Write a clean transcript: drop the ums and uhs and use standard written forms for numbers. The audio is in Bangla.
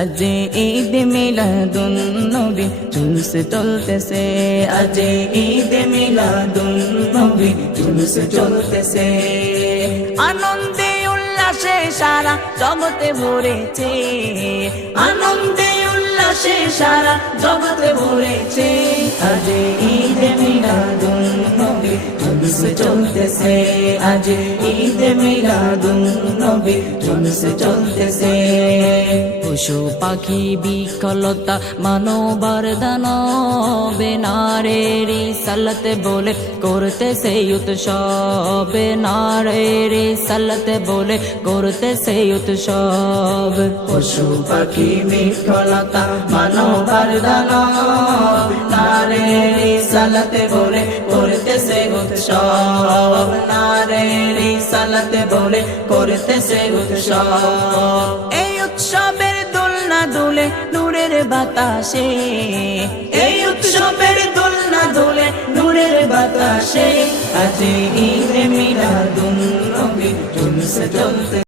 আজ ঈদ মিলাদুন নবী জুলুস চলতেছে, আজ ঈদ মিলাদুন নবী জুলুস চলতেছে। আনন্দে উল্লাসে সারা জগতে ভরেছে, আনন্দে উল্লাসে সারা জগতে ভরেছে। আজ ঈদ মিলাদুন নবী জুলুস চলতেছে, আজ ঈদ মিলাদুন নবী জুলুস চলতেছে। পশু পাখি বিকলতা মানবার দানবে নারীর রিসালাত বলে করতেছে উৎসব, নারীর রিসালাত বলে করতেছে উৎসব। পশু পাখি বিকলতা মানবার দানব নারীর রিসালাত বলে করতেছে উৎসব, নারীর রিসালাত বলে করতেছে উৎসব। এই উৎসবের দোলনা দুলে নূরের বাতাসে, এই উৎসবের দোলনা দুলে নূরের বাতাসে। আজ ঈদ মিলাদুন নবী জুলুস চলতে